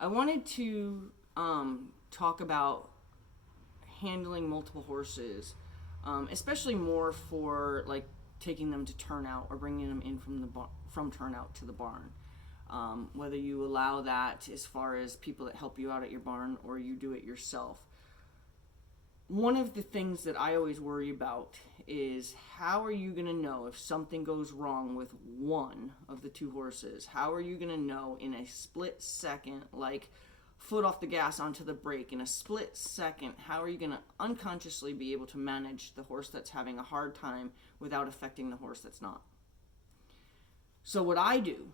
I wanted to talk about handling multiple horses, especially more for like taking them to turnout or bringing them in from turnout to the barn. Whether you allow that as far as people that help you out at your barn or you do it yourself. One of the things that I always worry about is how are you going to know if something goes wrong with one of the two horses? How are you going to know in a split second, like foot off the gas onto the brake in a split second? How are you going to unconsciously be able to manage the horse that's having a hard time without affecting the horse that's not? So what I do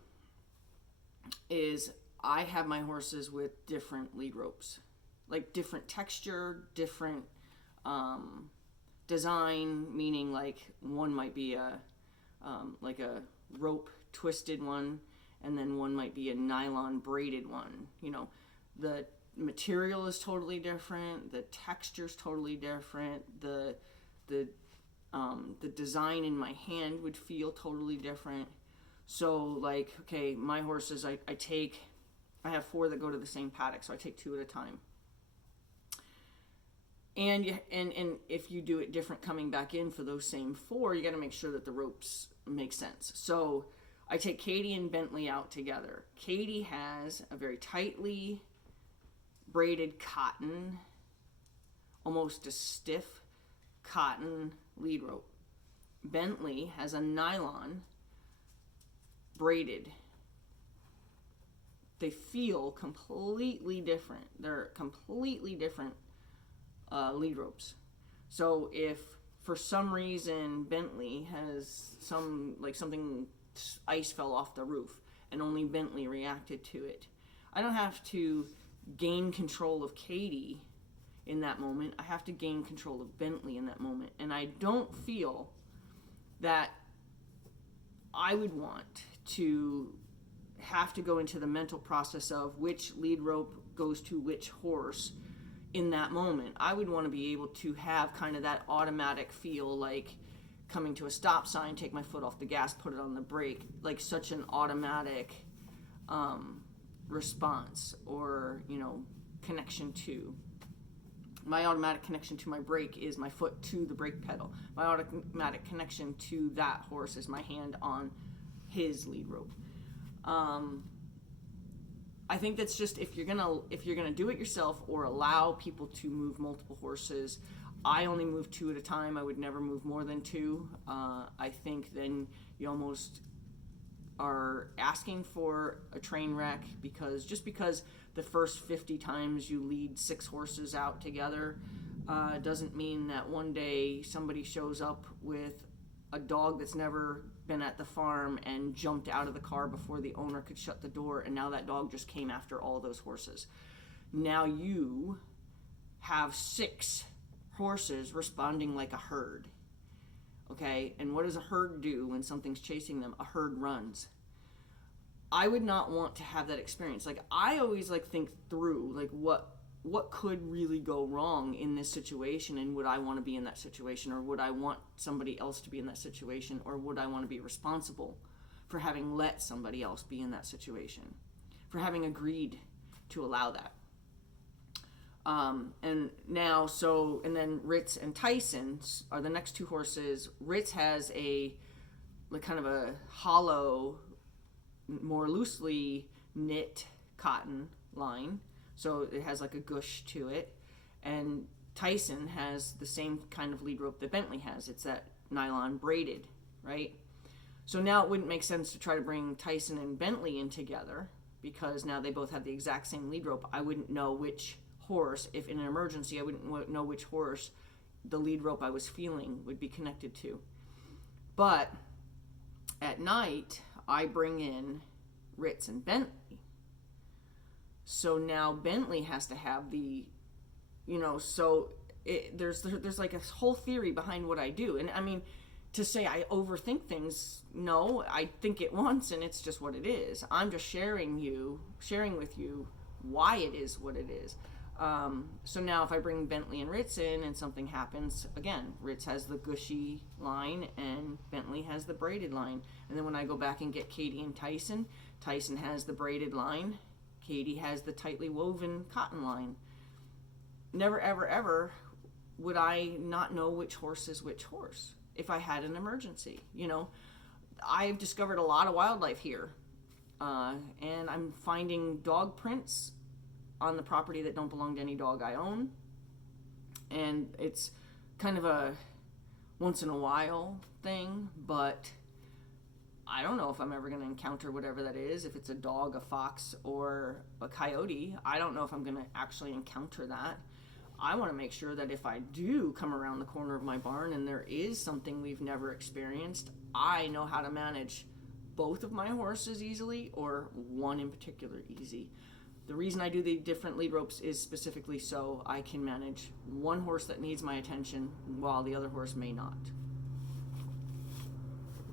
is I have my horses with different lead ropes, like different texture, different design, meaning like one might be like a rope twisted one, and then one might be a nylon braided one. You know, the material is totally different, the texture is totally different, the design in my hand would feel totally different. So like, okay, my horses, I have 4 that go to the same paddock, so I take 2 at a time. And if you do it different coming back in for those same 4, you got to make sure that the ropes make sense. So I take Katie and Bentley out together. Katie has a very tightly braided cotton, almost a stiff cotton lead rope. Bentley has a nylon braided. They feel completely different. They're completely different lead ropes. So if for some reason Bentley has something, ice fell off the roof and only Bentley reacted to it, I don't have to gain control of Katie in that moment. I have to gain control of Bentley in that moment. And I don't feel that I would want to have to go into the mental process of which lead rope goes to which horse in that moment. I would want to be able to have kind of that automatic feel, like coming to a stop sign, take my foot off the gas, put it on the brake, like such an automatic response, or connection to. My automatic connection to my brake is my foot to the brake pedal. My automatic connection to that horse is my hand on his lead rope. I think that's just, if you're gonna do it yourself or allow people to move multiple horses, I only move 2 at a time. I would never move more than 2. I think then you almost are asking for a train wreck, because the first 50 times you lead 6 horses out together doesn't mean that one day somebody shows up with a dog that's never been at the farm and jumped out of the car before the owner could shut the door, and now that dog just came after all those horses. Now you have 6 horses responding like a herd. Okay, and what does a herd do when something's chasing them? A herd runs. I would not want to have that experience. Like, I always think through like what could really go wrong in this situation, and would I want to be in that situation, or would I want somebody else to be in that situation, or would I want to be responsible for having let somebody else be in that situation, for having agreed to allow that. And then Ritz and Tyson are the next 2 horses. Ritz has a kind of a hollow, more loosely knit cotton line, so it has like a gush to it. And Tyson has the same kind of lead rope that Bentley has. It's that nylon braided, right? So now it wouldn't make sense to try to bring Tyson and Bentley in together, because now they both have the exact same lead rope. I wouldn't know which horse, if in an emergency, I wouldn't know which horse the lead rope I was feeling would be connected to. But at night, I bring in Ritz and Bentley. So now Bentley has to have there's like a whole theory behind what I do. And I mean, to say I overthink things, no, I think it once and it's just what it is. I'm just sharing with you why it is what it is. So now if I bring Bentley and Ritz in and something happens, again, Ritz has the gushy line and Bentley has the braided line. And then when I go back and get Katie and Tyson has the braided line, Katie has the tightly woven cotton line. Never, ever, ever would I not know which horse is which horse if I had an emergency. You know, I've discovered a lot of wildlife here, and I'm finding dog prints on the property that don't belong to any dog I own, and it's kind of a once in a while thing, but I don't know if I'm ever going to encounter whatever that is. If it's a dog, a fox, or a coyote, I don't know if I'm going to actually encounter that. I want to make sure that if I do come around the corner of my barn and there is something we've never experienced, I know how to manage both of my horses easily, or one in particular easy. The reason I do the different lead ropes is specifically so I can manage one horse that needs my attention while the other horse may not.